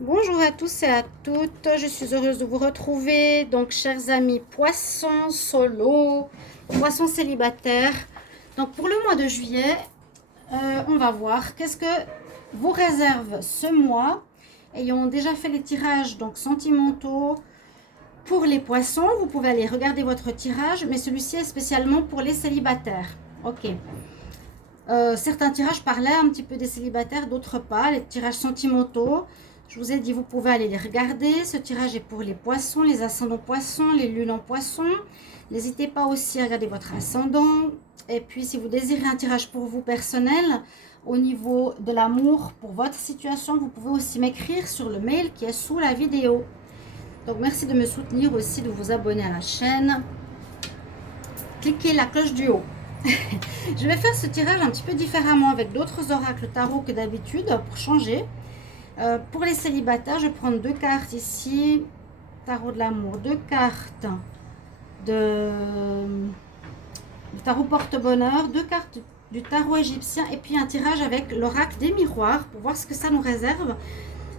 Bonjour à tous et à toutes, je suis heureuse de vous retrouver. Donc, chers amis poissons solo, poissons célibataires. Donc, pour le mois de juillet, on va voir qu'est-ce que vous réserve ce mois. Ayant déjà fait les tirages donc sentimentaux pour les poissons, vous pouvez aller regarder votre tirage, mais celui-ci est spécialement pour les célibataires. Ok. Certains tirages parlaient un petit peu des célibataires, d'autres pas. Les tirages sentimentaux, je vous ai dit, vous pouvez aller les regarder. Ce tirage est pour les poissons, les ascendants poissons, les lunes en poissons. N'hésitez pas aussi à regarder votre ascendant. Et puis, si vous désirez un tirage pour vous personnel, au niveau de l'amour, pour votre situation, vous pouvez aussi m'écrire sur le mail qui est sous la vidéo. Donc, merci de me soutenir aussi, de vous abonner à la chaîne. Cliquez la cloche du haut. Je vais faire ce tirage un petit peu différemment avec d'autres oracles tarot que d'habitude pour changer. Pour les célibataires, je vais prendre deux cartes ici. Tarot de l'amour, deux cartes du tarot porte-bonheur, deux cartes du tarot égyptien et puis un tirage avec l'oracle des miroirs pour voir ce que ça nous réserve.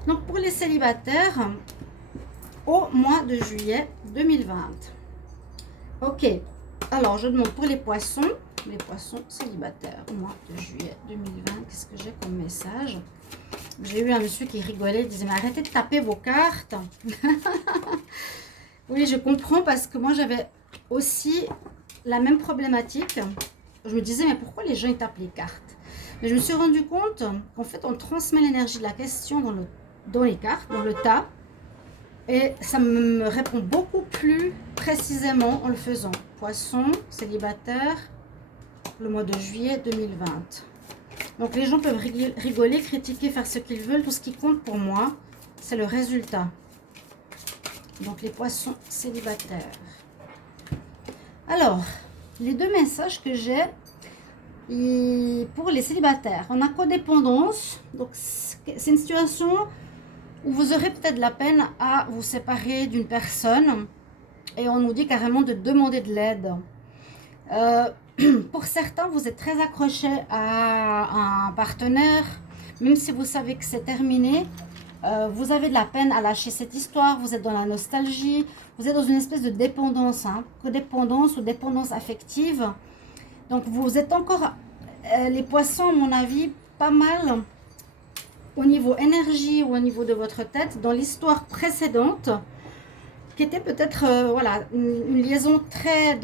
Donc pour les célibataires, au mois de juillet 2020. Ok, alors je demande pour les poissons célibataires, au mois de juillet 2020, qu'est-ce que j'ai comme message? J'ai eu un monsieur qui rigolait, il disait mais arrêtez de taper vos cartes. Oui, je comprends parce que moi j'avais aussi la même problématique. Je me disais mais pourquoi les gens ils tapent les cartes? Mais je me suis rendu compte qu'en fait on transmet l'énergie de la question dans les cartes, dans le tas. Et ça me répond beaucoup plus précisément en le faisant. Poisson, célibataire, le mois de juillet 2020. Donc les gens peuvent rigoler, critiquer, faire ce qu'ils veulent. Tout ce qui compte pour moi, c'est le résultat. Donc les poissons célibataires. Alors, les deux messages que j'ai pour les célibataires. On a codépendance. Donc c'est une situation où vous aurez peut-être de la peine à vous séparer d'une personne. Et on nous dit carrément de demander de l'aide. Pour certains, vous êtes très accroché à un partenaire, même si vous savez que c'est terminé, vous avez de la peine à lâcher cette histoire, vous êtes dans la nostalgie, vous êtes dans une espèce de dépendance, codépendance ou dépendance affective. Donc vous êtes encore, les poissons à mon avis, pas mal au niveau énergie ou au niveau de votre tête, dans l'histoire précédente, qui était peut-être voilà, une liaison très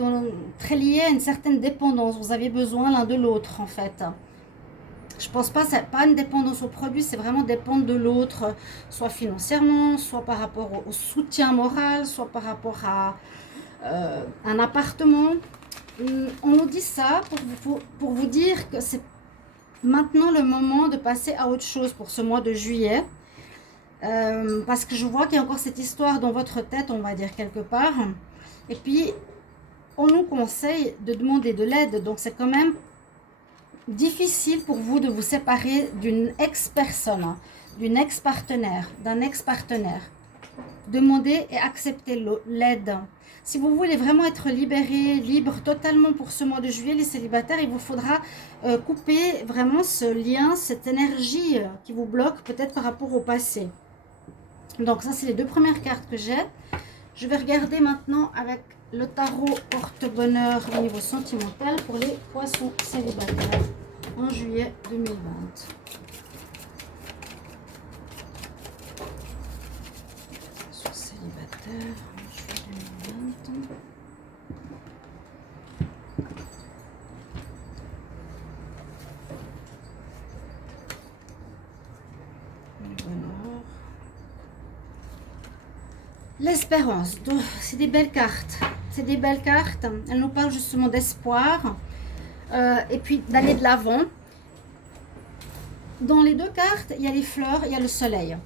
liée à une certaine dépendance. Vous aviez besoin l'un de l'autre en fait. Je pense pas, c'est pas une dépendance au produit, c'est vraiment dépendre de l'autre, soit financièrement, soit par rapport au soutien moral, soit par rapport à un appartement. On nous dit ça pour vous dire que c'est maintenant le moment de passer à autre chose pour ce mois de juillet. Parce que je vois qu'il y a encore cette histoire dans votre tête, on va dire quelque part. Et puis, on nous conseille de demander de l'aide. Donc, c'est quand même difficile pour vous de vous séparer d'une ex-personne, d'une ex-partenaire, d'un ex-partenaire. Demandez et acceptez l'aide. Si vous voulez vraiment être libéré, libre totalement pour ce mois de juillet, les célibataires, il vous faudra couper vraiment ce lien, cette énergie qui vous bloque peut-être par rapport au passé. Donc ça, c'est les deux premières cartes que j'ai. Je vais regarder maintenant avec le tarot porte-bonheur au niveau sentimental pour les poissons célibataires en juillet 2020. Poissons célibataires en juillet 2020. Le bonheur. L'espérance, c'est des belles cartes. C'est des belles cartes. Elles nous parlent justement d'espoir et puis d'aller de l'avant. Dans les deux cartes, il y a les fleurs, il y a le soleil.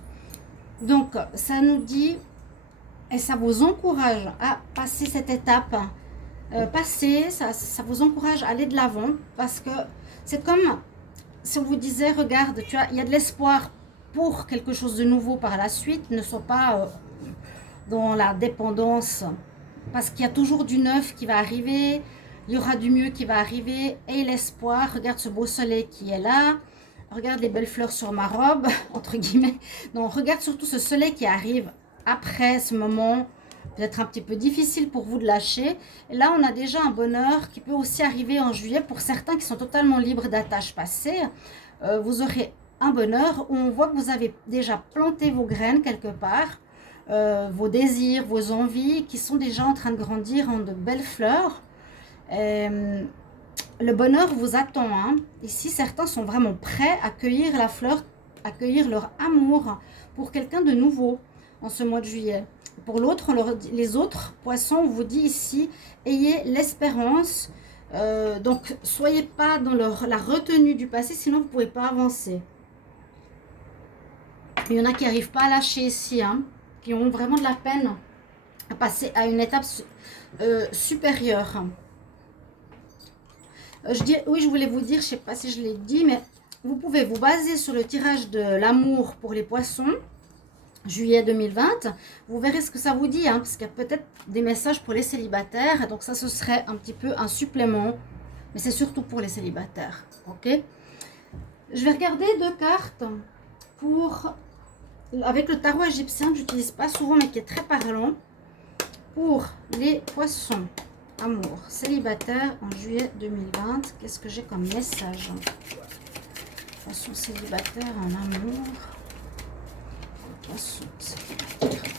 Donc, ça nous dit et ça vous encourage à passer cette étape. Ça vous encourage à aller de l'avant parce que c'est comme si on vous disait, regarde, il y a de l'espoir pour quelque chose de nouveau par la suite. Ne sois pas dans la dépendance parce qu'il y a toujours du neuf qui va arriver, il y aura du mieux qui va arriver et l'espoir, regarde ce beau soleil qui est là, regarde les belles fleurs sur ma robe, entre guillemets. Non, regarde surtout ce soleil qui arrive après ce moment, peut-être un petit peu difficile pour vous de lâcher. Et là, on a déjà un bonheur qui peut aussi arriver en juillet pour certains qui sont totalement libres d'attaches passées. Vous aurez un bonheur où on voit que vous avez déjà planté vos graines quelque part, vos désirs, vos envies qui sont déjà en train de grandir en de belles fleurs. Le bonheur vous attend. Hein. Ici, certains sont vraiment prêts à accueillir la fleur, accueillir leur amour pour quelqu'un de nouveau en ce mois de juillet. Pour l'autre, les autres poissons, on vous dit ici, ayez l'espérance. Donc, soyez pas dans la retenue du passé, sinon vous ne pouvez pas avancer. Il y en a qui n'arrivent pas à lâcher ici, hein, qui ont vraiment de la peine à passer à une étape supérieure. Oui, je voulais vous dire, je ne sais pas si je l'ai dit, mais vous pouvez vous baser sur le tirage de l'amour pour les poissons, juillet 2020. Vous verrez ce que ça vous dit, hein, parce qu'il y a peut-être des messages pour les célibataires. Donc ça, ce serait un petit peu un supplément, mais c'est surtout pour les célibataires. Ok. Je vais regarder 2 cartes avec le tarot égyptien que j'utilise pas souvent, mais qui est très parlant, pour les poissons. Amour, célibataire en juillet 2020. Qu'est-ce que j'ai comme message? Poisson célibataire en amour. Poisson célibataire.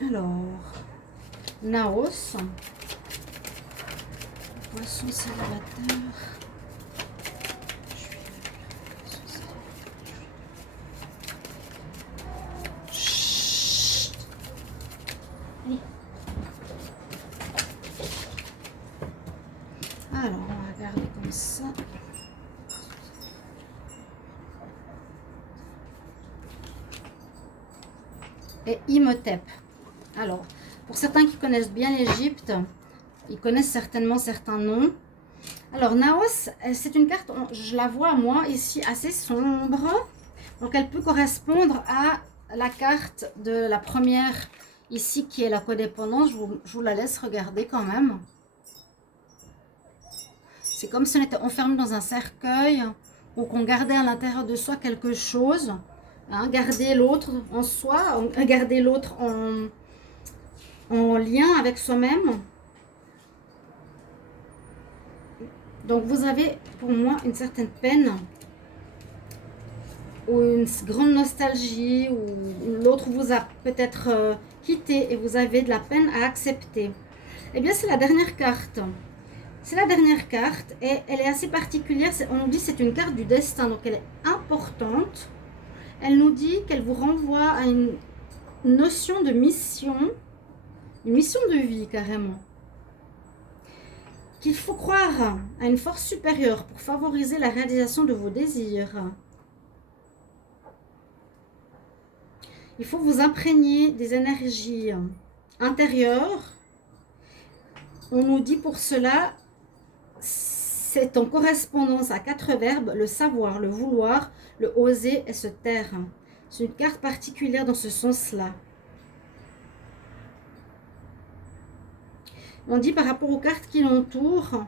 Alors, Naos. Poisson célibataire. Alors, on va regarder comme ça. Et Imhotep. Alors, pour certains qui connaissent bien l'Égypte, ils connaissent certainement certains noms. Alors, Naos, c'est une carte, je la vois moi ici assez sombre. Donc, elle peut correspondre à la carte de la première ici qui est la codépendance. Je vous la laisse regarder quand même. C'est comme si on était enfermé dans un cercueil ou qu'on gardait à l'intérieur de soi quelque chose. Hein, garder l'autre en soi, garder l'autre en lien avec soi-même. Donc vous avez pour moi une certaine peine ou une grande nostalgie ou l'autre vous a peut-être quitté et vous avez de la peine à accepter. Eh bien c'est la dernière carte. C'est la dernière carte et elle est assez particulière. On nous dit que c'est une carte du destin, donc elle est importante. Elle nous dit qu'elle vous renvoie à une notion de mission, une mission de vie carrément. Qu'il faut croire à une force supérieure pour favoriser la réalisation de vos désirs. Il faut vous imprégner des énergies intérieures. On nous dit pour cela, c'est en correspondance à 4 verbes, le savoir, le vouloir, le oser et se taire. C'est une carte particulière dans ce sens-là. On dit par rapport aux cartes qui l'entourent.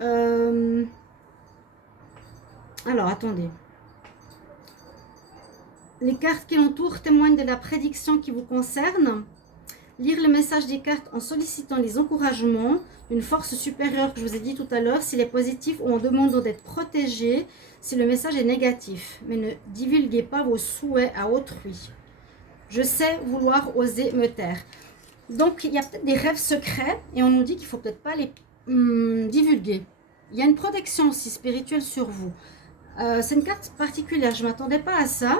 Alors, attendez. Les cartes qui l'entourent témoignent de la prédiction qui vous concerne. Lire le message des cartes en sollicitant les encouragements d'une force supérieure que je vous ai dit tout à l'heure, s'il est positif ou en demandant d'être protégé, si le message est négatif. Mais ne divulguez pas vos souhaits à autrui. Je sais vouloir oser me taire. Donc, il y a peut-être des rêves secrets et on nous dit qu'il ne faut peut-être pas les divulguer. Il y a une protection aussi spirituelle sur vous. C'est une carte particulière, je ne m'attendais pas à ça.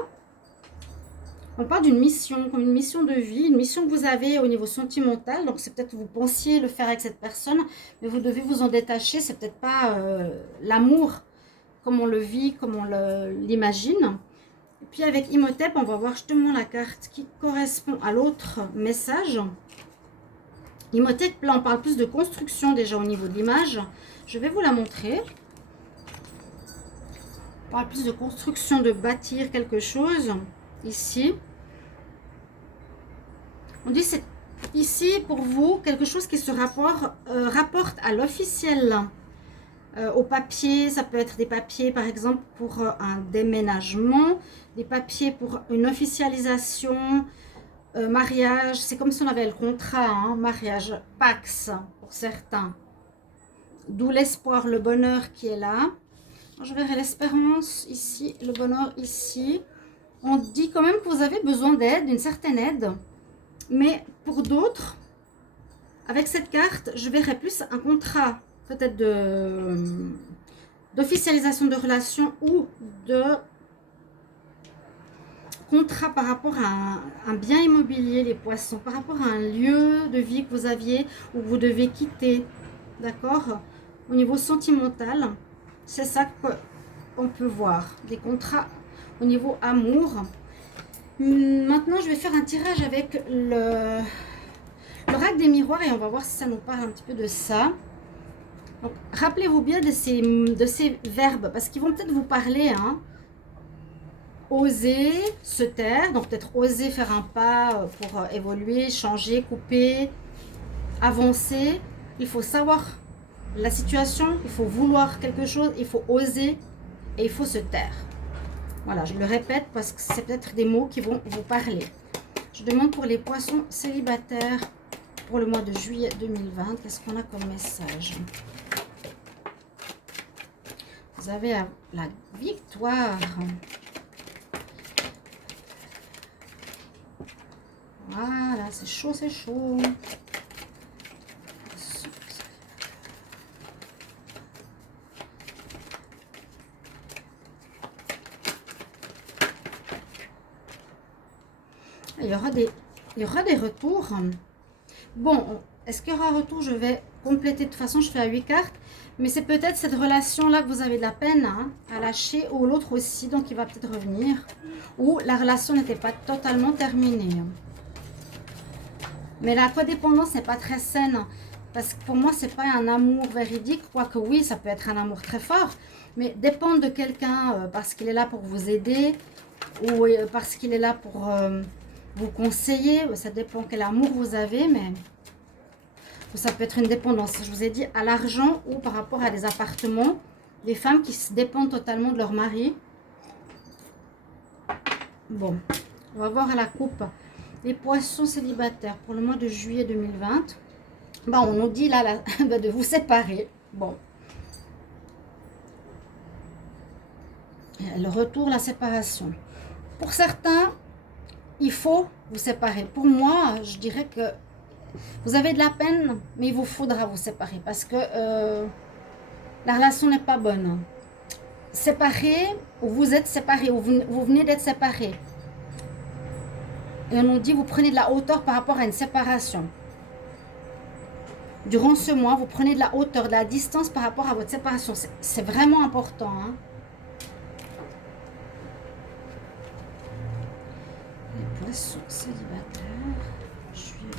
On parle d'une mission, comme une mission de vie, une mission que vous avez au niveau sentimental. Donc, c'est peut-être que vous pensiez le faire avec cette personne, mais vous devez vous en détacher. C'est peut-être pas l'amour comme on le vit, comme on l'imagine. Et puis, avec Imhotep, on va voir justement la carte qui correspond à l'autre message. Imhotep, là, on parle plus de construction déjà au niveau de l'image. Je vais vous la montrer. On parle plus de construction, de bâtir quelque chose. Ici, on dit c'est ici pour vous quelque chose qui se rapporte à l'officiel. Au papier, ça peut être des papiers par exemple pour un déménagement, des papiers pour une officialisation, mariage, c'est comme si on avait le contrat, hein, mariage, Pax pour certains. D'où l'espoir, le bonheur qui est là. Je verrai l'espérance ici, le bonheur ici. On dit quand même que vous avez besoin d'aide, une certaine aide. Mais pour d'autres, avec cette carte, je verrai plus un contrat, peut-être d'officialisation de relation ou de contrat par rapport à un bien immobilier, les poissons, par rapport à un lieu de vie que vous aviez ou que vous devez quitter, d'accord? Au niveau sentimental, c'est ça qu'on peut voir, des contrats au niveau amour. Maintenant, je vais faire un tirage avec l'oracle des miroirs et on va voir si ça nous parle un petit peu de ça. Donc, rappelez-vous bien de ces verbes parce qu'ils vont peut-être vous parler, hein. Oser se taire, donc peut-être oser faire un pas pour évoluer, changer, couper, avancer. Il faut savoir la situation, il faut vouloir quelque chose, il faut oser et il faut se taire. Voilà, je le répète parce que c'est peut-être des mots qui vont vous parler. Je demande pour les poissons célibataires pour le mois de juillet 2020. Qu'est-ce qu'on a comme message? Vous avez la victoire. Voilà, c'est chaud, c'est chaud. Il y aura des retours. Bon, est-ce qu'il y aura un retour? Je vais compléter. De toute façon, je fais à 8 cartes. Mais c'est peut-être cette relation-là que vous avez de la peine, hein, à lâcher. Ou l'autre aussi, donc il va peut-être revenir. Ou la relation n'était pas totalement terminée. Mais la codépendance n'est pas très saine. Parce que pour moi, ce n'est pas un amour véridique. Quoique oui, ça peut être un amour très fort. Mais dépendre de quelqu'un parce qu'il est là pour vous aider. Ou parce qu'il est là pour vous conseiller. Ça dépend quel amour vous avez. Mais ça peut être une dépendance. Je vous ai dit à l'argent ou par rapport à des appartements. Des femmes qui se dépendent totalement de leur mari. Bon, on va voir à la coupe. Les poissons célibataires pour le mois de juillet 2020. Bah, on nous dit là de vous séparer. Bon. Le retour, la séparation. Pour certains, il faut vous séparer. Pour moi, je dirais que vous avez de la peine, mais il vous faudra vous séparer parce que la relation n'est pas bonne. Séparés, ou vous êtes séparés, ou vous venez d'être séparés. Et on nous dit, vous prenez de la hauteur par rapport à une séparation. Durant ce mois, vous prenez de la hauteur, de la distance par rapport à votre séparation. C'est vraiment important. Hein. Les poissons célibataires, juillet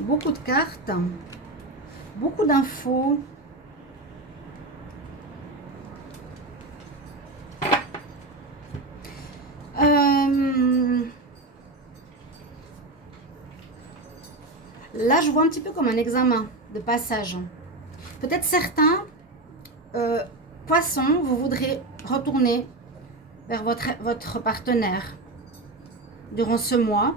2020. Beaucoup de cartes. Beaucoup d'infos. Là, je vois un petit peu comme un examen de passage. Peut-être certains poissons, vous voudrez retourner vers votre partenaire durant ce mois.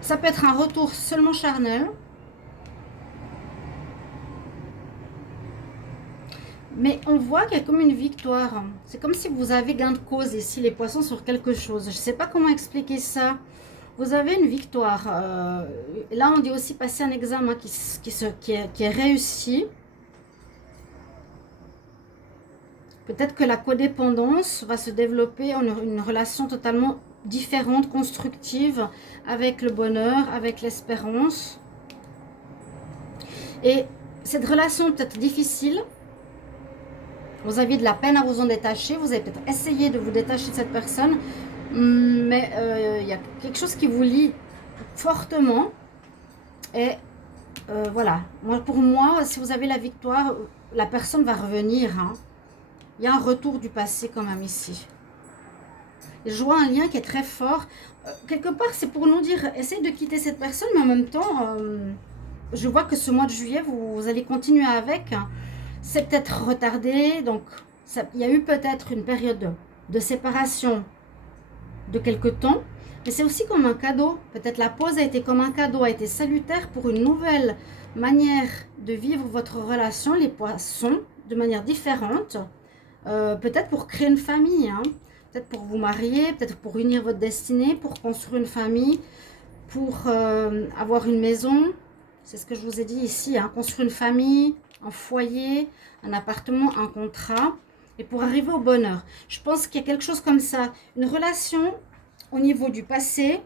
Ça peut être un retour seulement charnel. Mais on voit qu'il y a comme une victoire. C'est comme si vous avez gain de cause ici, les poissons, sur quelque chose. Je ne sais pas comment expliquer ça. Vous avez une victoire. Là, on dit aussi passer un examen qui est réussi. Peut-être que la codépendance va se développer en une relation totalement différente, constructive, avec le bonheur, avec l'espérance. Et cette relation peut-être difficile. Vous aviez de la peine à vous en détacher. Vous avez peut-être essayé de vous détacher de cette personne. Mais il y a quelque chose qui vous lie fortement. Et voilà. Pour moi, si vous avez la victoire, la personne va revenir. Hein. Il y a un retour du passé quand même ici. Et je vois un lien qui est très fort. Quelque part, c'est pour nous dire, essayez de quitter cette personne, mais en même temps, je vois que ce mois de juillet, vous allez continuer avec. C'est peut-être retardé, donc il y a eu peut-être une période de séparation de quelque temps, mais c'est aussi comme un cadeau. Peut-être la pause a été comme un cadeau, a été salutaire pour une nouvelle manière de vivre votre relation, les poissons, de manière différente. Peut-être pour créer une famille, hein. Peut-être pour vous marier, peut-être pour unir votre destinée, pour construire une famille, pour avoir une maison. C'est ce que je vous ai dit ici, hein. Construire une famille, un foyer, un appartement, un contrat, et pour arriver au bonheur. Je pense qu'il y a quelque chose comme ça, une relation au niveau du passé.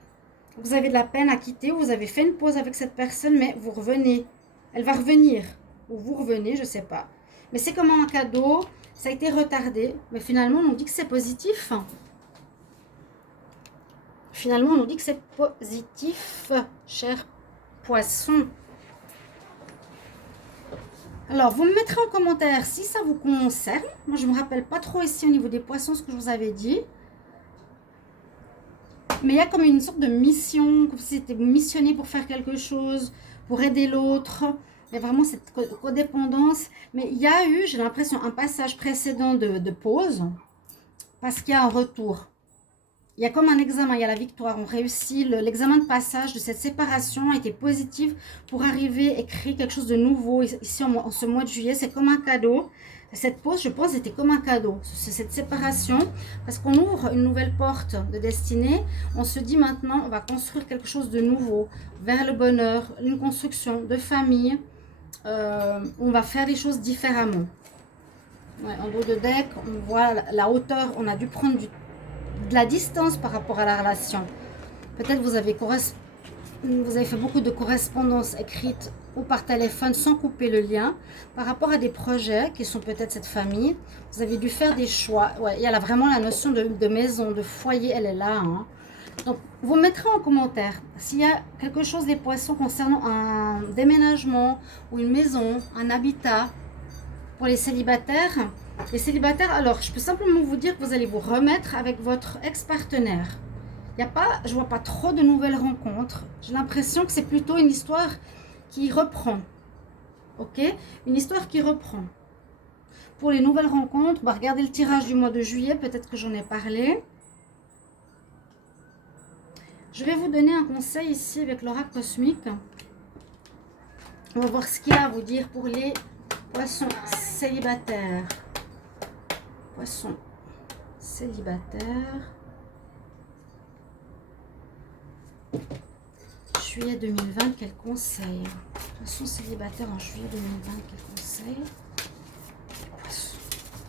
Vous avez de la peine à quitter, vous avez fait une pause avec cette personne, mais vous revenez. Elle va revenir, ou vous revenez, je ne sais pas. Mais c'est comme un cadeau, ça a été retardé, mais finalement on nous dit que c'est positif. Finalement on nous dit que c'est positif, cher poisson. Alors, vous me mettrez en commentaire si ça vous concerne. Moi, je ne me rappelle pas trop ici au niveau des poissons ce que je vous avais dit. Mais il y a comme une sorte de mission, comme si c'était missionné pour faire quelque chose, pour aider l'autre. Il y a vraiment cette codépendance. Mais il y a eu, j'ai l'impression, un passage précédent de pause. Parce qu'il y a un retour. Il y a comme un examen, il y a la victoire. On réussit, l'examen de passage de cette séparation a été positif pour arriver et créer quelque chose de nouveau. Ici, en ce mois de juillet, c'est comme un cadeau. Cette pause, je pense, était comme un cadeau. C'est cette séparation, parce qu'on ouvre une nouvelle porte de destinée. On se dit maintenant, on va construire quelque chose de nouveau, vers le bonheur, une construction de famille. On va faire les choses différemment. Ouais, en dos de deck, on voit la hauteur, on a dû prendre de la distance par rapport à la relation. Peut-être vous avez fait beaucoup de correspondances écrites ou par téléphone sans couper le lien par rapport à des projets qui sont peut-être cette famille. Vous avez dû faire des choix. Ouais, il y a là vraiment la notion de maison, de foyer, elle est là. Hein. Donc, vous mettrez en commentaire s'il y a quelque chose des poissons concernant un déménagement ou une maison, un habitat pour les célibataires. Les célibataires, alors, je peux simplement vous dire que vous allez vous remettre avec votre ex-partenaire. Je vois pas trop de nouvelles rencontres. J'ai l'impression que c'est plutôt une histoire qui reprend. Ok? Une histoire qui reprend. Pour les nouvelles rencontres, regardez le tirage du mois de juillet, peut-être que j'en ai parlé. Je vais vous donner un conseil ici avec l'oracle cosmique. On va voir ce qu'il y a à vous dire pour les poissons célibataires. Poissons célibataires. Juillet 2020, quel conseil? Poissons célibataires en juillet 2020, quel conseil? Poissons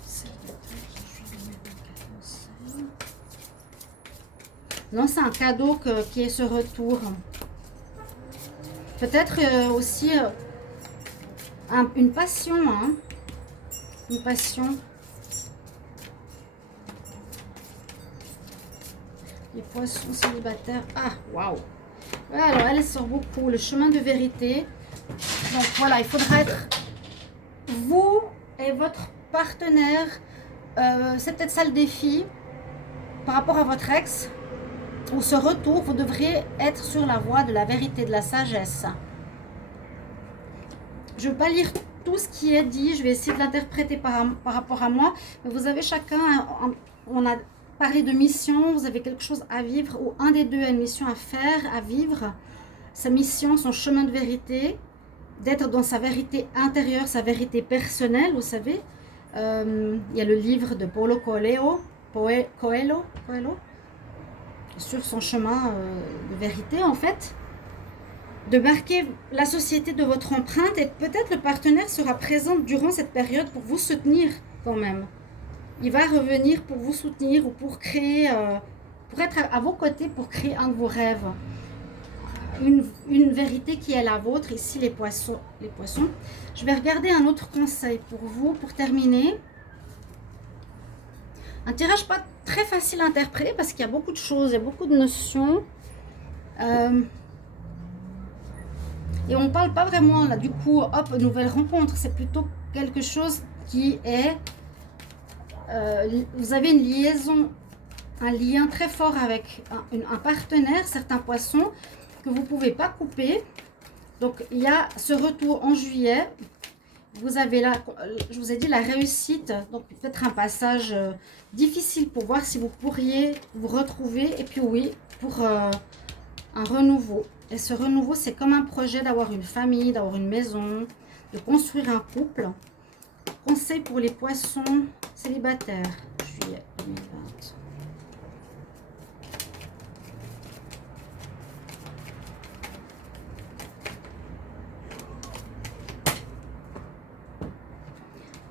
célibataires en juillet 2020, quel conseil? Non, c'est un cadeau qui est ce retour. Peut-être aussi une passion, hein? Une passion. Les poissons célibataires. Ah, waouh! Ouais, alors elle sort beaucoup. Le chemin de vérité. Donc voilà, il faudra être vous et votre partenaire. C'est peut-être ça le défi par rapport à votre ex. Ou ce retour, vous devriez être sur la voie de la vérité, de la sagesse. Je ne vais pas lire tout ce qui est dit. Je vais essayer de l'interpréter par rapport à moi. Mais vous avez chacun, on a parlé de mission, vous avez quelque chose à vivre, ou un des deux a une mission à faire, à vivre. Sa mission, son chemin de vérité, d'être dans sa vérité intérieure, sa vérité personnelle, vous savez. Il y a le livre de Paulo Coelho, sur son chemin de vérité, en fait. De marquer la société de votre empreinte, et peut-être le partenaire sera présent durant cette période pour vous soutenir quand même. Il va revenir pour vous soutenir ou pour créer, pour être à vos côtés, pour créer un de vos rêves. Une vérité qui est la vôtre. Ici, les poissons. Je vais regarder un autre conseil pour vous, pour terminer. Un tirage pas très facile à interpréter parce qu'il y a beaucoup de choses, il y a beaucoup de notions. Et on ne parle pas vraiment, là, du coup, hop, nouvelle rencontre. C'est plutôt quelque chose qui est... vous avez une liaison, un lien très fort avec un partenaire, certains poissons, que vous ne pouvez pas couper. Donc, il y a ce retour en juillet. Vous avez là, je vous ai dit, la réussite. Donc, peut-être un passage difficile pour voir si vous pourriez vous retrouver. Et puis, oui, pour un renouveau. Et ce renouveau, c'est comme un projet d'avoir une famille, d'avoir une maison, de construire un couple. Conseil pour les poissons célibataires, juillet 2020.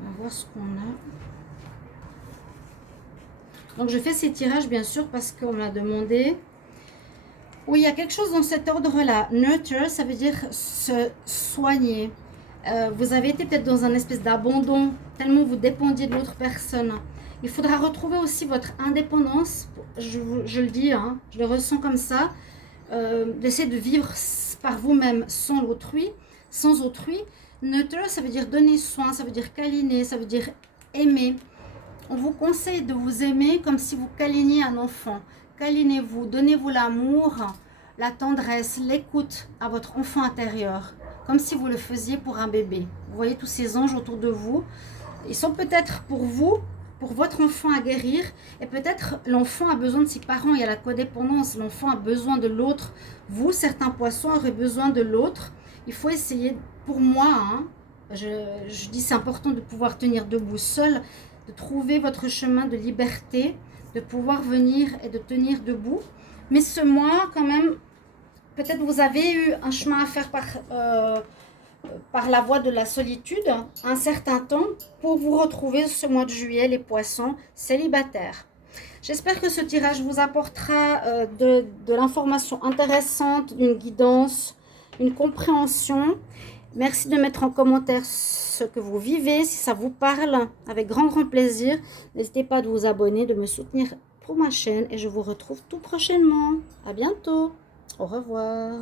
On va voir ce qu'on a. Donc, je fais ces tirages, bien sûr, parce qu'on m'a demandé. Oui, il y a quelque chose dans cet ordre-là. Nurture, ça veut dire se soigner. Vous avez été peut-être dans un espèce d'abandon, tellement vous dépendiez de l'autre personne. Il faudra retrouver aussi votre indépendance. Je le dis, hein, je le ressens comme ça. D'essayer de vivre par vous-même, sans l'autrui, sans autrui. Nurture, ça veut dire donner soin, ça veut dire câliner, ça veut dire aimer. On vous conseille de vous aimer comme si vous câliniez un enfant. Câlinez-vous, donnez-vous l'amour, la tendresse, l'écoute à votre enfant intérieur, comme si vous le faisiez pour un bébé. Vous voyez tous ces anges autour de vous. Ils sont peut-être pour vous, pour votre enfant à guérir, et peut-être l'enfant a besoin de ses parents. Il y a la codépendance, l'enfant a besoin de l'autre. Vous, certains poissons auraient besoin de l'autre. Il faut essayer, pour moi, hein, je dis c'est important de pouvoir tenir debout seul, de trouver votre chemin de liberté, de pouvoir venir et de tenir debout. Mais ce mois, quand même, peut-être vous avez eu un chemin à faire par la voie de la solitude, un certain temps, pour vous retrouver ce mois de juillet, les poissons célibataires. J'espère que ce tirage vous apportera de l'information intéressante, une guidance, une compréhension. Merci de mettre en commentaire ce que vous vivez, si ça vous parle, avec grand plaisir. N'hésitez pas de vous abonner, de me soutenir pour ma chaîne et je vous retrouve tout prochainement. À bientôt. Au revoir.